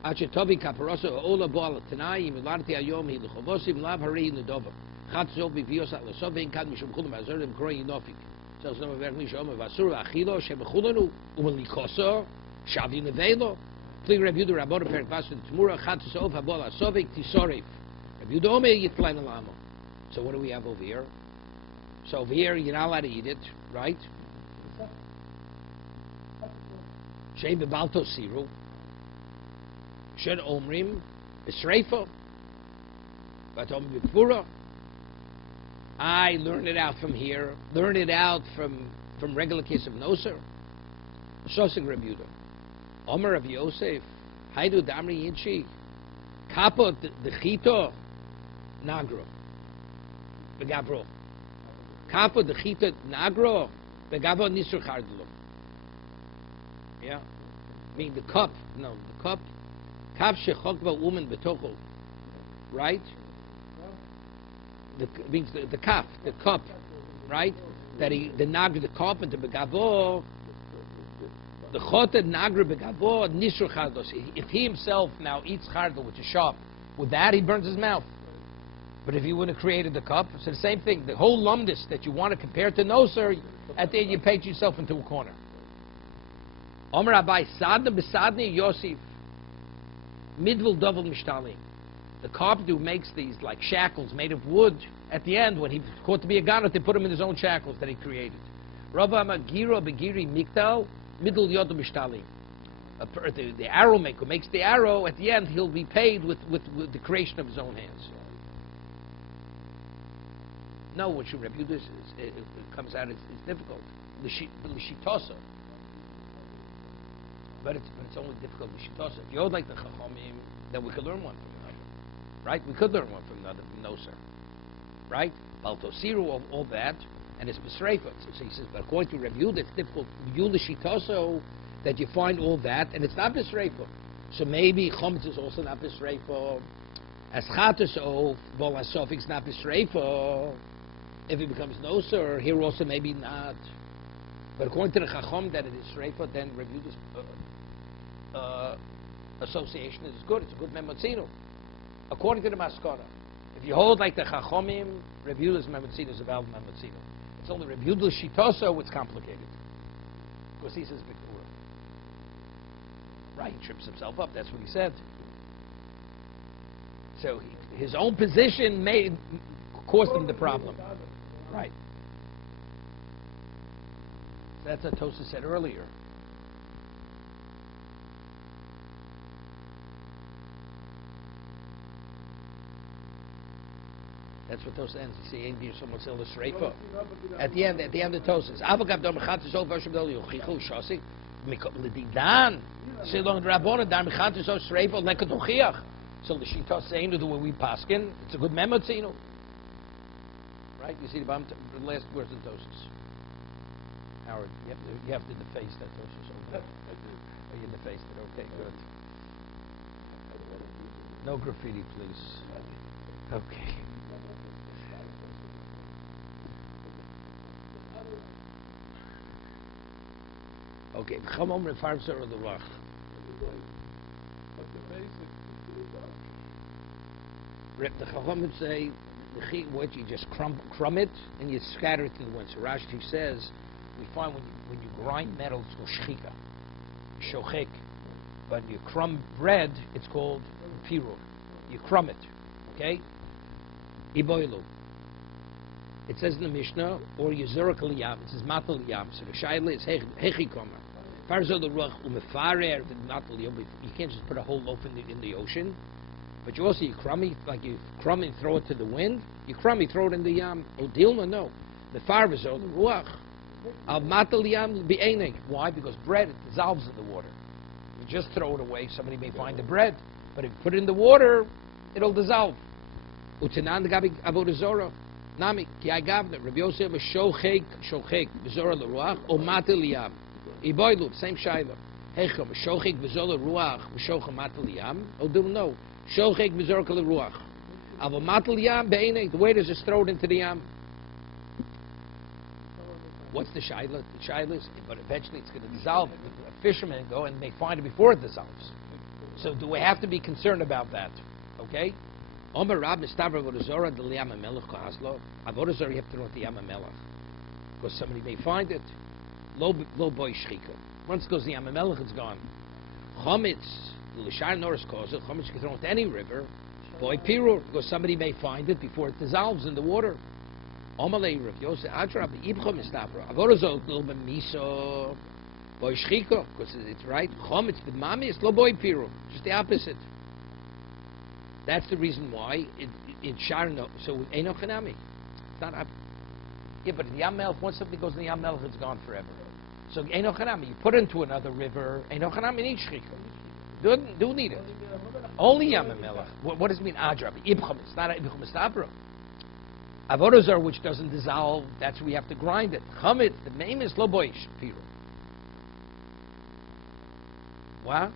Achetovi kaparoso ola boala tanai milarti ayom hi lechovosim lav hari nedova. Chatzov bivios at lesovin kad mishum chulum azorim kroy inofik. So some of them mishum vasur achilo shebechulanu umelikoso shavi nevelo. Pli Reb Yehuda Rabbon per vasu tmura chatzov habola sovik tisorif. Reb Yehuda Omer yitlaim alamo. So what do we have over here? So over here you're not allowed to eat it, right? Shei bebalto siru. Shed omrim, b'sreifa, but b'kfura. I learned it out from here. Learned it out from regular case of noser. Shosig Reb Yehuda. Omer of Yosef. Haidu damri yinchi. Kapo dechito nagro. Begavro. Kapo dechito nagro. Begavro nisur chardlo. Yeah. I mean the cup. No, the cup. Kaf shechokva woman betocho, right? Means the kaf, the cup, right? That the nagra, the carpenter begavo, the choted nagra begavo nisur chardos. If he himself now eats chardal, which is sharp, with that he burns his mouth. But if he would have created the cup, it's the same thing. The whole lumdis that you want to compare to noser, at the end you paint yourself into a corner. Omer Abai sadna besadni Yosef. Midvil double mishtali. The carpenter who makes these like shackles made of wood, at the end, when he was caught to be a ganot, they put him in his own shackles that he created. Rava Magiro Begiri Miktal, middle yodu mishtali. The arrow maker makes the arrow, at the end he'll be paid with the creation of his own hands. No, what you Rebbe this it comes out, it's difficult. L'shitosa. But it's only difficult with Shitosa. If you're like the Chachomim, then we could learn one from another. Right? We could learn one from another, from Noser. Right? Baltosiru, all that, and it's Besreifa. So he says, but according to Reb Yehuda, it's difficult. Yula Shitoso, that you find all that, and it's not Besreifa. So maybe Chometz is also not Besreifa. As Chatos, Bola Sofik is not Besreifa. If it becomes Noser, here also maybe not. But according to the Chachom that it is Shreifa, then Reb Yehuda's association is good. It's a good memotzino. According to the Maskara, if you hold like the Chachomim, Reb Yehuda's memotzino is a valid memotzino. It's only Reb Yehuda's Shitoso, it's complicated. Because he says Bikura. Right, he trips himself up. That's what he said. So his own position caused him the problem. Right. That's what Tosa said earlier. That's what Tosa ends. You see, ain't there someone's illustrator? At the end of Tosa, Avagav dam chatzos ol v'ashim dol yochichu shasi l'didan silon rabbonon dam chatzos ol shreifa lekatochiach. So the shita saying to the way we paskin, it's a good memotzino. Right? You see the last words of Tosa. Howard, you have to deface that Tosa. You defaced it. Okay, good. No graffiti, please. Okay. Okay, come on, refarzer or the wach. The Chachamim say, what you just crumb it and you scatter it to the wind. So Rashi says, we find when you grind metal, it's called shchika, shochek. But when you crumb bread, it's called pirur. You crumb it, okay? Iboilu. It says in the Mishnah, or Yezurek Liyam. It says Matal Liyam. So the Shaila is Hechi Koma. Farzo the Ruach Umefarer Matal Liyam. You can't just put a whole loaf in the ocean. But you also, you crumb and throw it to the wind. You crumb, throw it in the Yam. Odilma, no. The Farzo, the Ruach. Al Matal Liyam Be'enig. Why? Because bread, it dissolves in the water. You just throw it away, somebody may find the bread. But if you put it in the water, it'll dissolve. Utanan the Gabi Avodah Nami, ki agavne, Rabbi Yosef was shochek, bezora l'ruach, o mate liyam. Iboilu, same shayla. Hechom, shochek bezora l'ruach, v'shocha mate liyam. O do no, shochek bezora l'ruach. Avo mate liyam, be'ene, the waiter just throw it into the yam. What's the shayla? The shayla is, but eventually it's going to dissolve. The fishermen go and they find it before it dissolves. So do we have to be concerned about that? Okay? Omer Rab Mistavra Avodah the Liyam Melech Kohaslo. Avodah Zorah you have to throw at the Yam Melech because somebody may find it. Lo boy shchika. Once it goes the Yam Melech, it's gone. Chometz l'shar Norris calls it. Chometz you can throw it to any river. Boy pirur because somebody may find it before it dissolves in the water. Omer Rav Yosef Adrab Ibcha Mistavra Avodah Zorah lo b'miso boy shchika because it's right. Chometz b'mami is lo boy pirur. Just the opposite. That's the reason why in Sharno, so Eino Chanami. It's not up. Yeah, but in the Yam Melech, once something goes in the Yam Melech, it's gone forever. So Eino Chanami, you put it into another river, Eino Chanami needs Shrika. Do need it. Only Yam Melech. What does it mean, Adrab? Ibcham, it's not Ibcham Estabro. Avodah Zarah, which doesn't dissolve, that's where we have to grind it. Chamit, the name is Loboish, Piru. What?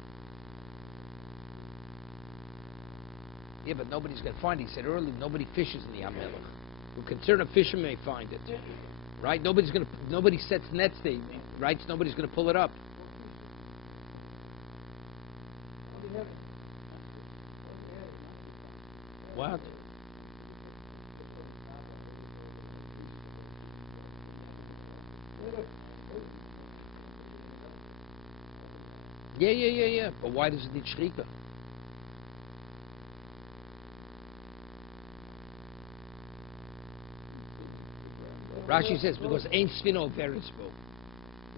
Yeah, but nobody's going to find it. He said earlier, nobody fishes in the Yam Melech. We're concerned a fisherman may find it. Right? Nobody sets nets there, right? So nobody's going to pull it up. What? Yeah. But why does it need shrika? Rashi says because ain't svino verispo.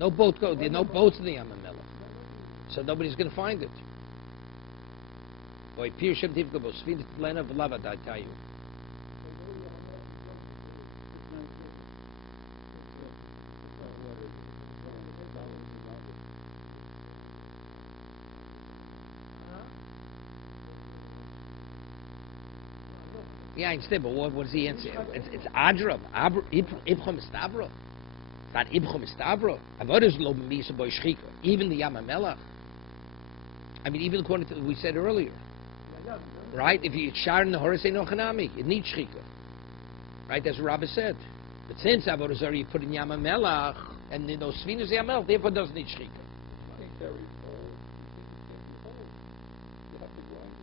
No boat go. There are no boats in the Yam Melech, so nobody's going to find it. Boy, Pir Shem Tivka bo svino tlena v'lava da'tayu. Yeah, I understand, but what is the answer? It's Adrab, Ibcham Estabro. Not Ibcham Estabro. Avodah lo b'misa boy shchika. Even the Yam Melech. I mean, even according to what we said earlier. Right? If you shar in the Horace no Chanami, it needs shchika. Right? That's what Rabbi said. But since Avodah Zarah you put in Yam Melech, and in those Svinas Yam Melech, therefore it doesn't need shchika.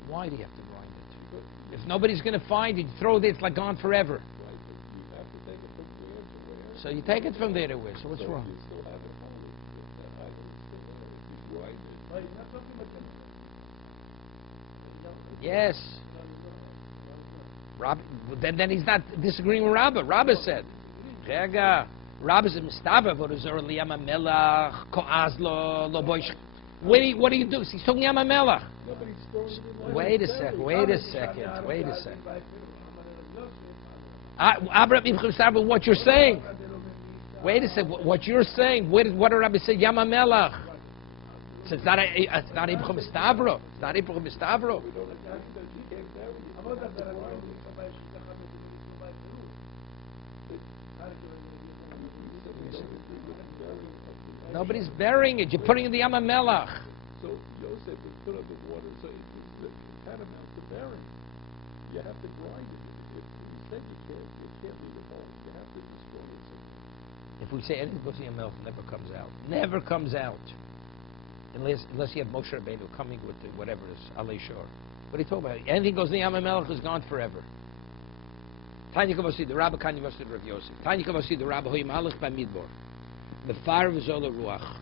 Why do you have to grind it? If nobody's going to find it, you throw it, it's like gone forever. So you take it from there to where? So what's wrong? Yes. Then he's not disagreeing with Rabbah. Rabbah said, Rabbah said, Mistava, Vodazor, Liyama Melach, Koazlo, Loboish. What do you do? He's talking Yama Melach. Wait a second. What you're saying? Wait a second. What you're saying? What did Rabbi say? Yama Melach. So it's not Ibchum Estavro. It's not Ibchum Estavro. Nobody's burying it. You're putting it in the Yama Melach. So Yosef was put up in water, so it's tantamount to burying. You have to grind it. If you said you can't leave it home. You have to destroy it. If we say anything goes in your mouth, it never comes out. Never comes out. It unless you have Moshe Rabbeinu coming with whatever is Alei Shor. What are you talking about? Anything goes in the Yam HaMelech is gone forever. Tanya Kavasi, the Rabbi Kanya Vasi, the Rav Yosef. Tanya Kavasi, the Rabbi Hoy Malach by Midbar. The fire of Zola Ruach.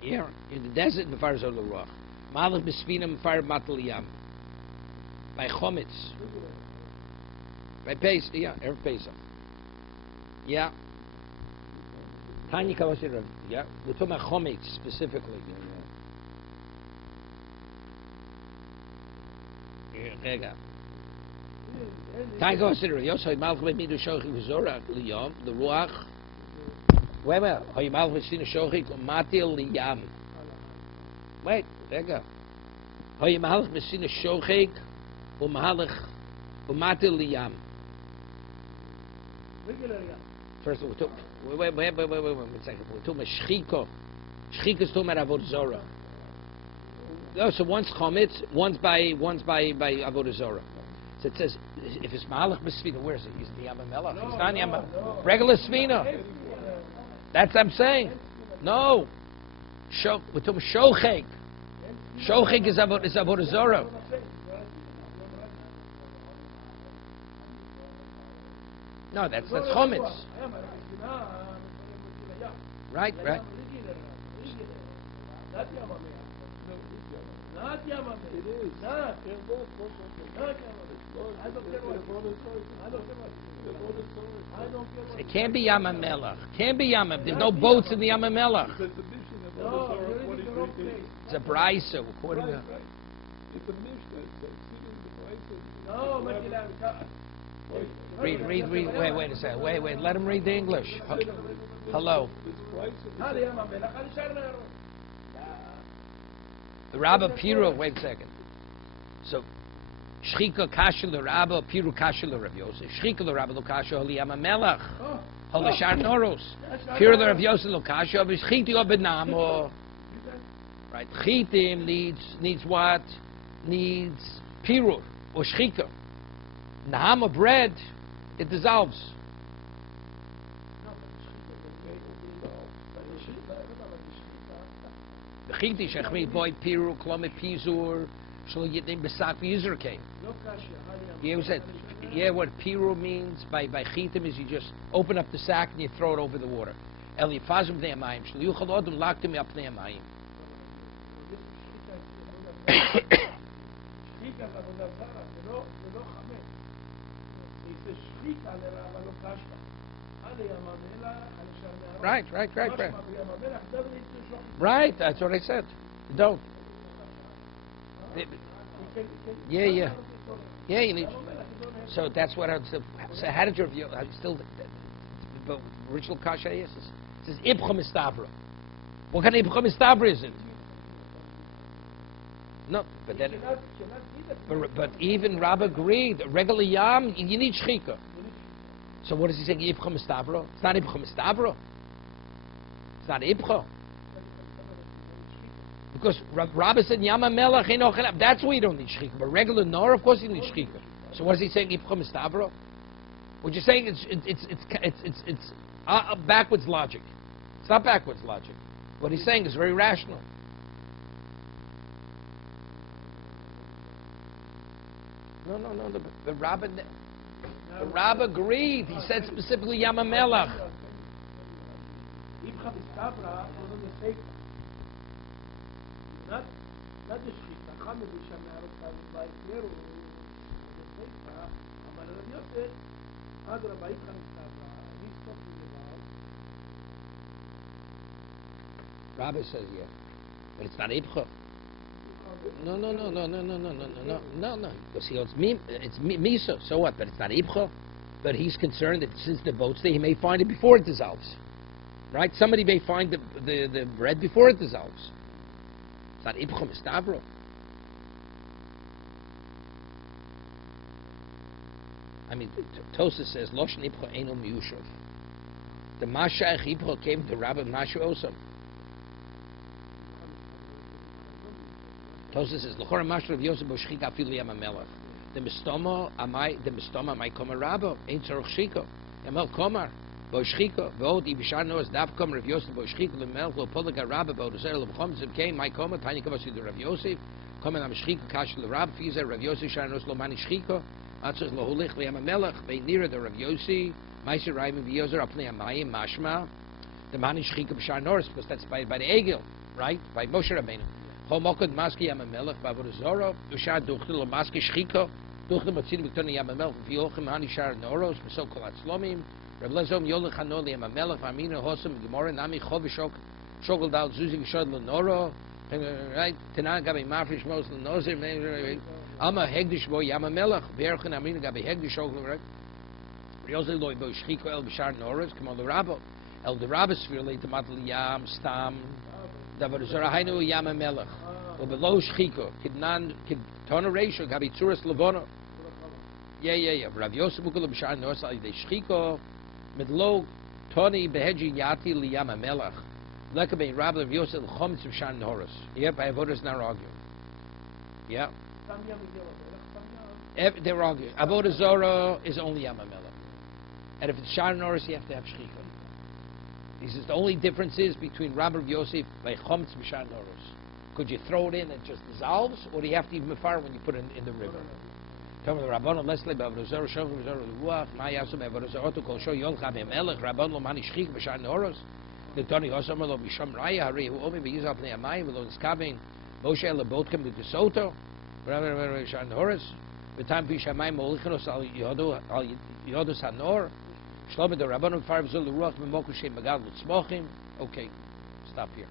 Here, in the desert, the fire of Zola Ruach. Malach B'Sfinam, fire of Matal Yam. By Chometz. By Pesach, yeah, Erev Pesach. Yeah. Tanya Kavasi, yeah. We're talking about Chometz specifically. Yeah. Tanya Kavasi, Yosef, Malach B'Midu Shochi V'Zorach, Liyam, the Ruach. Wait a minute. Hoy Malach B'Sfinam Shochi, Matil Liyam. Wait, there you go. Hoy Malach B'Sfinam Shochi, Umahalach, Umatil Liyam. First, wait a second. We're talking about Shchiko. Shchiko is talking about Avodah Zorah. No, so one's Chometz, one's by Avodah Zorah. So it says, if it's Mahalach B'Sfina, where is it? He's the Yam HaMelech. It's not Yam HaMelech. Regular Sfina. That's what I'm saying. No. We're talking Shochek. Shochek is Avodah Zorah. No, that's Chometz. Right. It can't be Yam HaMelech. Can't be Yam HaMelech. There's no boats in the Yam HaMelech. It's a brayso, according to... It's a mishnah. Read. Wait a second. Wait. Let him read the English. Hello. The Rabbi Piru. Wait a second. So, Shchika Kasha the Rabbi Piru Kasha the Rav Yosef. Shchika the Rabbi lo Kasha Holi Yam HaMelech. Holi Shar Noros. Piru the Rav Yosef lo Kasha. V'Shchiti o Benamo. Right. Chitim needs what? Needs Piru or Shchika. Nahama bread, it dissolves. B'chiti shechmi boy piru klome pizur shlo yitim besak v'yizur came. Yeah, what piru means by chitim is you just open up the sack and you throw it over the water. Eli fazim b'nei amayim shlo yuchal odom laktim ap b'nei amayim. Right. Right, that's what I said. Don't. Yeah, you need. So that's what I would say. So how did your view? Still, but ritual kasha is. It says ibcha mistabra. What kind of ibcha mistabra is it? No, but then. But even Rab agreed. Regular yam, you need shchika. So what is he saying? Ibcha mistabra? It's not ibcha mistabra. It's not ibcha. Because Rabbi said Yam HaMelech ain't ochelab. That's why you don't need shchika. But regular nor, of course, you need shchika. So what is he saying? Ibcha mistabra? What you're saying it's backwards logic. It's not backwards logic. What he's saying is very rational. No. The Rabbi agreed. He said specifically Yam HaMelech. Not the shchita. Chamer b'shamar by Yeru. Amar Rav Yosef, Adraba Ibcha Mistabra. He's talking about. Rabbi says yeah, but it's not Ibcha. No. Because it's Misa. So what? But it's not Ibcha. But he's concerned that since the boat's there, he may find it before it dissolves. Right? Somebody may find the bread before it dissolves. It's not Ibcha Mistavro. I mean, Tosa says, Loshen Ibcha Eino Miyushav. The Mashayach Ibcha came to Rabbi Mashu Osam. Tosa says, L'chora Mashu Rav Yosef Boshchik Afilu Yam HaMelech. The Mistoma amai Komar Rabba, Ein Tzorach Shiko. Yamel Komar. Boshchika, Vod, Ibishar Noras, Davkom, Rav Yosef, Boshchika, Lemelch, Lo Polika, Rabba, Bodozer, Lo Bchomzim, came, my comment, Tiny Kavas, the Rav Yosef, comment, I'm Shchika, Kash, Le Rab, Fizer, Rav Yosef, Shanos, Lo Mani Shchika, Atzos, Lo Hulich, Liam Melech, Be near the Rav Yosef, Meiser, Raim, Viozer, Apnei Amayim, Mashma, the Mani Shchika, Bishar Noras, because that's by the Egel, right? By Moshe Rabbeinu. Homokod, Maski, Yam Melech, Babodozoro, Bishar, Duchtel, Lo Maski, Shchika, Duchtel, Matzin, Victoria, Yam Melech, Viochim, Mani Shar Noros, so called Slomim, Rav Lezom Yolach Hanol Yam Melech Amina Hosam Gemara Nami Chovishok Shogol Dal Zuzi Gishad Lenoro right Tanan Gabi Mafresh Mos Lenozim Alma Hegdish Bo Yam Melech Verchen Amina Gabi Hegdish Shogol right Riozel Loy Bo Shchiko El Bishar Noros Come on the Rabbo El the Rabbo Sphere Late Matal Yam Stam Davar Zora Hainu Yam Melech or below Shchiko Kidnan Kid Tona Ratio Gabi Tzuras Levono yeah Rav Yosef Mukul Bishar Noros Al Yidei Shchiko Midlo Tony Beheji Yati Liyama Melach. Lekabe Rabbi of Yosef Chomitz Shan Horus. Yep, I have others now arguing. Yeah. They're arguing. Avodah Zorah is only Yama Melach. And if it's Shan Horus, you have to have Shchika. He says the only difference is between Rabbi of Yosef by Chomitz Shan Horus. Could you throw it in and it just dissolves, or do you have to even fire when you put it in the river? Come the Rabban Leslie Bavozor Shogim Zor Ruach Mayasu Bavozor to call show Yol Chabim Melech Rabban Lo Mani Shchik B'Shan Noros the Tony Hosam Lo Bisham Raya Hari Hu Omi B'Yizal Pnei Amayim Lo Niskabin Moshe Le Botkem the Desoto Rabban B'Shan Noros B'Tam Pishamayim Molichnos Al Yodos Hanor Shlomo the Rabban Farv Zol Ruach B'Mokushem Magad L'Tzmochim. Okay, stop here.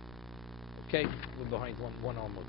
Okay, we're behind one almost.